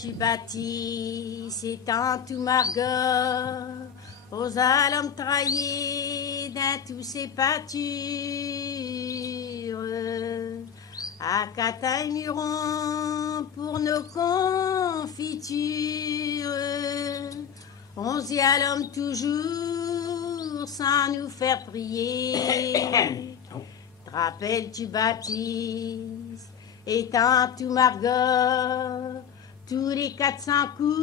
tu bâtis, c'est tant tout Margot, aux alums traillés dans tous ces pâtures, à Cataille-Muron pour nos confitures, on y allume toujours sans nous faire prier. Te rappelles-tu Baptiste, étant tout Margot, tous les 400 coups,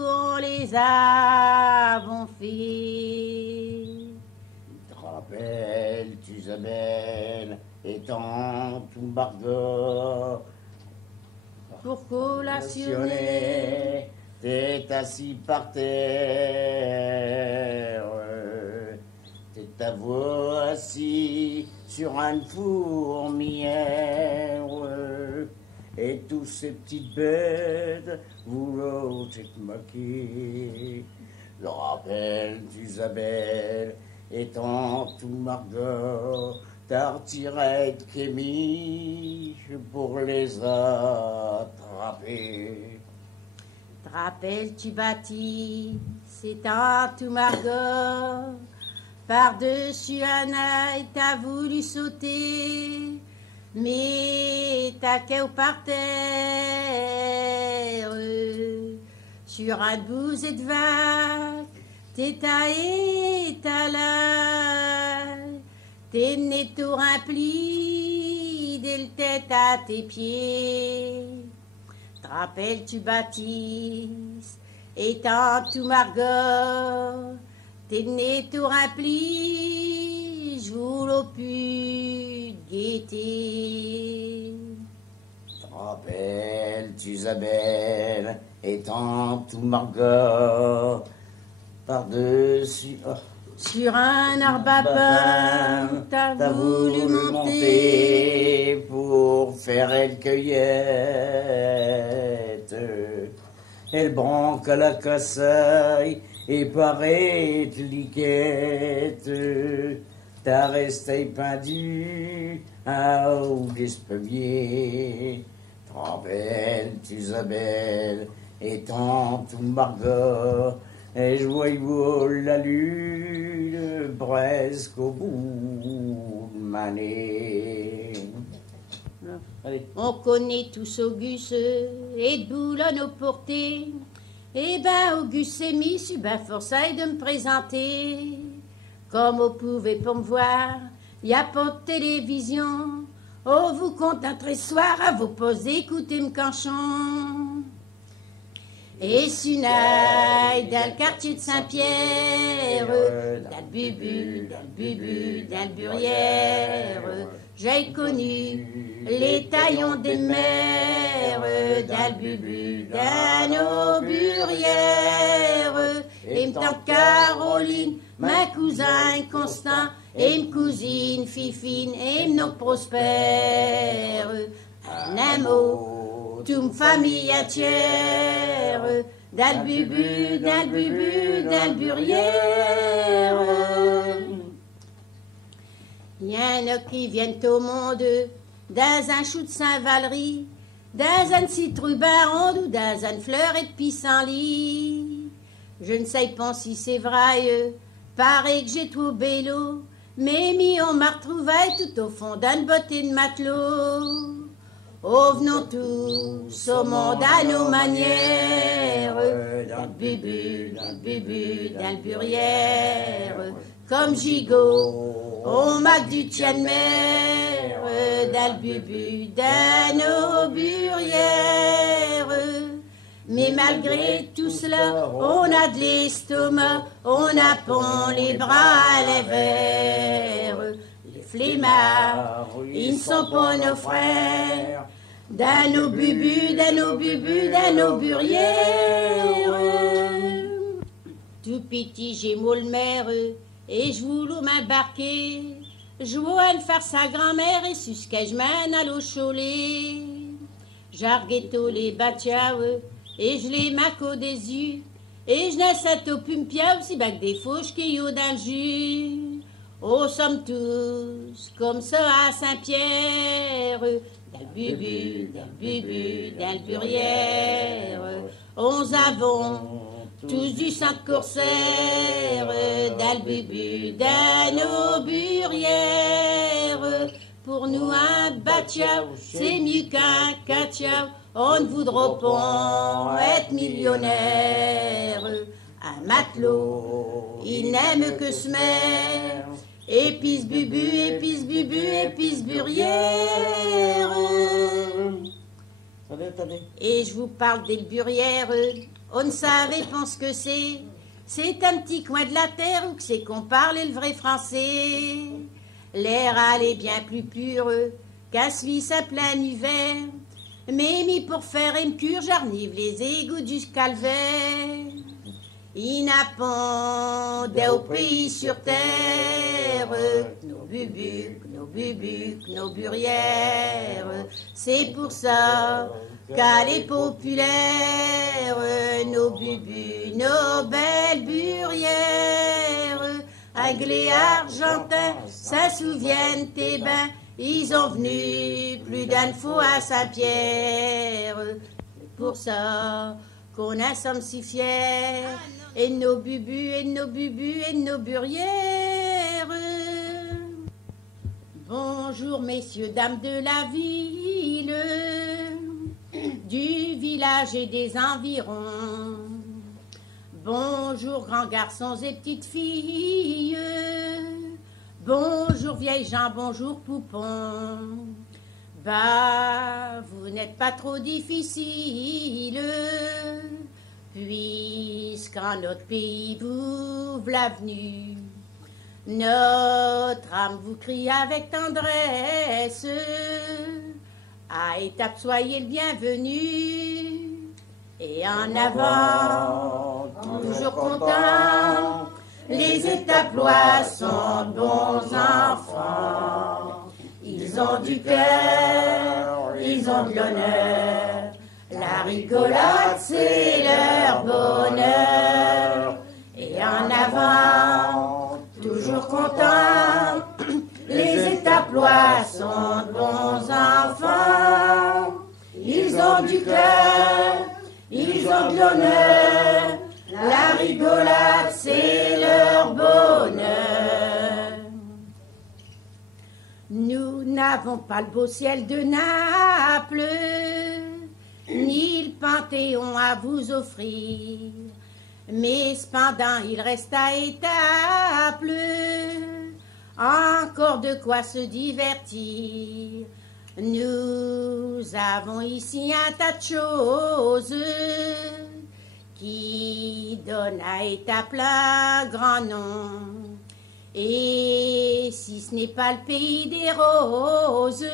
on les avons fait. Te rappelles-tu Isabelle, étant tout Margot, pour collationner, t'es assis par terre, t'es ta voix assis sur une fourmilière, et tous ces petites bêtes voulaient te moquer. Je rappelle-tu Isabelle, étant tout Margot, t'as retiré de Kémiche pour les attraper. Te rappelles-tu Baptiste, c'est un tout Margot, par-dessus un œil t'as voulu sauter, mais t'as qu'au par terre, sur un bouset de vague, t'es taillé, t'as l'œil, t'es né tout rempli, dès le tête à tes pieds. Te rappelles-tu Baptiste, étant tout Margot, t'es né tout rempli, je voulais plus de gaieté. Te rappelles-tu Isabelle, étant tout Margot, par-dessus... Sur un arbre à pain, t'as voulu monter pour faire elle cueillette. Elle branque à la cassaille et paraît liquette. T'as resté pendu à haut d'espalier. Te rappelles-tu Isabelle, étant tout Margot, et je vois la lune presque au bout de ma nez. Allez. On connaît tous Auguste et de Boulogne aux portées. Eh ben, Auguste s'est mis sur ben forçaille de me présenter. Comme vous pouvez pour me voir, y a pas de télévision. Oh, vous contenterez ce soir à vous poser, écoutez me canchon. Et Sunaille, dans le quartier de Saint-Pierre, dans le bubu, dans le bubu, dans le burière, j'ai connu les taillons des mères, dans le bubu, dans nos burières, et m'tante Caroline, ma cousin Constant, et m'cousine Fifine, et m'oncle Prospère, un amour. Toute une famille entière, dans le bubu, dans le bubu, dans le burière. Il y en a qui viennent au monde dans un chou de Saint-Valery, dans un citrouille ronde ou dans une fleur et de pissenlit. Je ne sais pas si c'est vrai, pareil que j'ai tout bélo, mais on m'a retrouvé tout au fond d'une bottée de matelot. Oh, venons tous au monde à nos manières, dans le bubu, dans le bubu, dans le burière, comme gigot, au mac du tien de mer, dans le bubu, dans nos burières. Mais malgré tout cela, on a de l'estomac, on a pont les bras à l'envers. Les flemmards, ils ne sont pas nos frères. Dans nos bubus, dans nos bubus, dans nos burières. Tout petit, j'ai le maire, et je voulais m'embarquer. Je voulais faire sa grand-mère, et sus que je mène à l'eau cholée. J'arguais tous les batiaos, et je les maco des yeux. Et je n'ai au pumpia aussi bac des fouches qui y ont dans le jus. Oh, sommes tous comme ça à Saint-Pierre. Dans bubu, dans le bubu, dans le burière. On avons tous du sang de corsaire, dans le bubu, dans nos burières. Pour nous un bachao, c'est mieux qu'un cachao. On ne voudra pas être millionnaire. Un matelot, il n'aime que se mettre. Épice bubu, épice bubu, épice burière. Et je vous parle des burières. On ne savait pas ce que c'est. C'est un petit coin de la terre où c'est qu'on parlait le vrai français. L'air allait bien plus pur qu'à Suisse à plein hiver. Mais mis pour faire une cure, j'arnive les égouts du calvaire. Il n'a pas au pays sur terre, nos bubucs, nos bubucs, nos burières. C'est pour ça qu'à les populaires, nos bubus, nos belles burières. Anglais, argentins, ça souviennent tes bains, ils ont venu plus d'une fois à Saint-Pierre. Pour ça qu'on a sommes si fiers, et nos bubus, et nos bubus, et nos burières. Bonjour messieurs, dames de la ville, du village et des environs. Bonjour grands garçons et petites filles, bonjour vieilles gens, bonjour poupons. Bah, vous n'êtes pas trop difficile, puisqu'en notre pays vous v'là venu. Notre âme vous crie avec tendresse, à étape soyez le bienvenu. Et en avant, toujours content, les étaplois sont de bons enfants. Ils ont du cœur, ils ont de l'honneur, la rigolade c'est leur bonheur. Et en avant, toujours content, les étaplois sont de bons enfants. Ils ont du cœur, ils ont de l'honneur, la rigolade c'est leur bonheur. Nous n'avons pas le beau ciel de Naples, ni le Panthéon à vous offrir, mais cependant il reste à Étaples encore de quoi se divertir. Nous avons ici un tas de choses qui donnent à Étaples un grand nom. Et si ce n'est pas le pays des roses,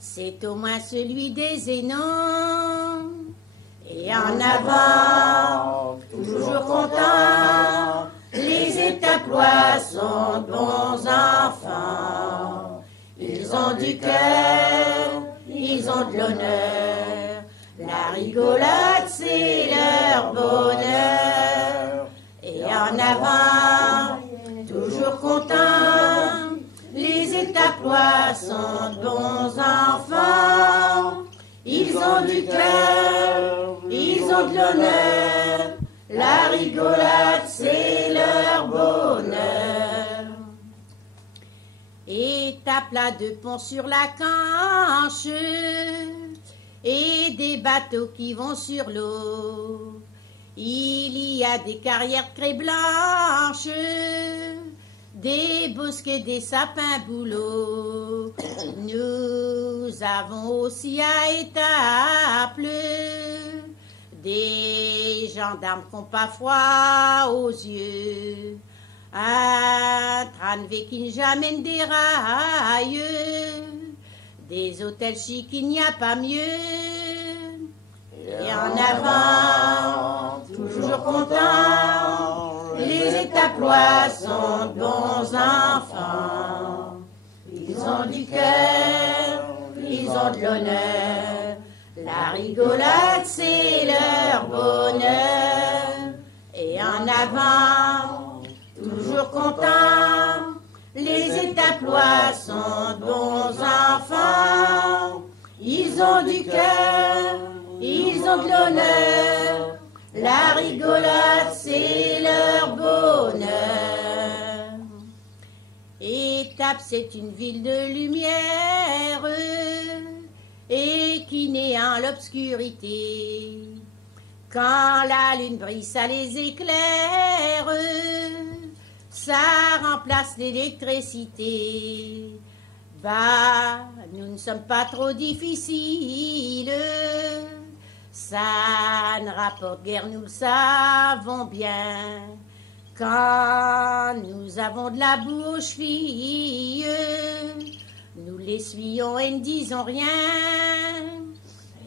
c'est au moins celui des Zénons. Et en avant, toujours content, les Étaplois sont de bons enfants. Ils ont du cœur, ils ont de l'honneur, la rigolade c'est leur bonheur. Et en avant, toujours content, les Étaplois sont de bons enfants. Ils ont du cœur, ils ont de l'honneur, la rigolade c'est leur bonheur. Étape là de pont sur la Canche et des bateaux qui vont sur l'eau. Il y a des carrières de craie blanche, des bosquets, des sapins bouleaux. Nous avons aussi à Étaples des gendarmes qui n'ont pas froid aux yeux, un tramway qui ne jamais ne déraille, des hôtels chics, il n'y a pas mieux. Et en avant, toujours content, les Étaplois sont de bons enfants. Ils ont du cœur, ils ont de l'honneur, la rigolade c'est leur bonheur. Et en avant, toujours content, Les étaplois sont de bons enfants. Ils ont du cœur, ils ont de l'honneur. La rigolade, c'est leur bonheur. Étape, c'est une ville de lumière et qui néant l'obscurité. Quand la lune brille, ça les éclaire, ça remplace l'électricité. Bah, nous ne sommes pas trop difficiles, ça ne rapporte guère, nous le savons bien. Quand nous avons de la bouche fille, nous l'essuyons et ne disons rien.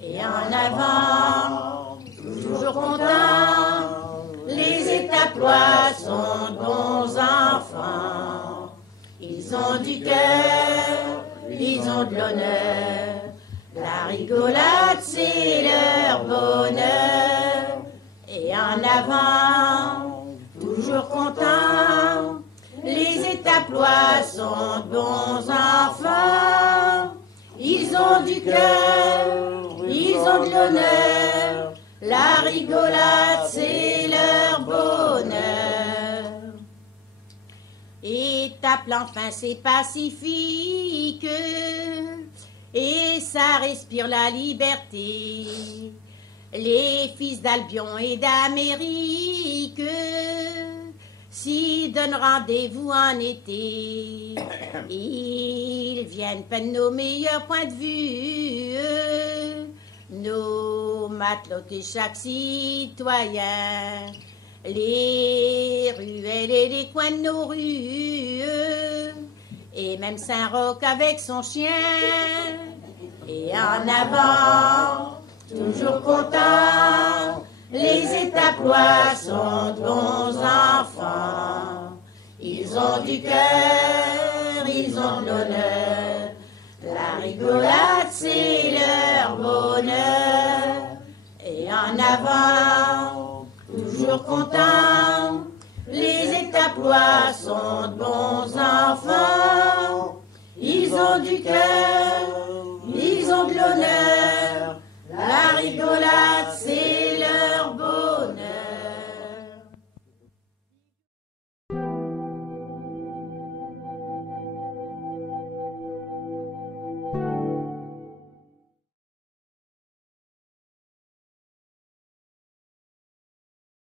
Et en avant, toujours contents, les étaplois sont de bons enfants. Ils ont du cœur, ils ont de l'honneur. La rigolade, c'est leur bonheur. Et en avant, toujours contents, les étaplois sont de bons enfants. Ils ont du cœur, ils ont de l'honneur. La rigolade, c'est leur bonheur. Étape, enfin, c'est pacifique et ça respire la liberté. Les fils d'Albion et d'Amérique s'y donnent rendez-vous en été. Ils viennent peindre nos meilleurs points de vue, nos matelots et chaque citoyen, les ruelles et les coins de nos rues, et même Saint-Roch avec son chien. Et en avant, toujours content, les étaplois sont de bons enfants. Ils ont du cœur, ils ont de l'honneur. La rigolade, c'est leur bonheur. Et en avant, toujours content, les étaplois sont de bons enfants. Ils ont du cœur, ils ont de l'honneur. La rigolade,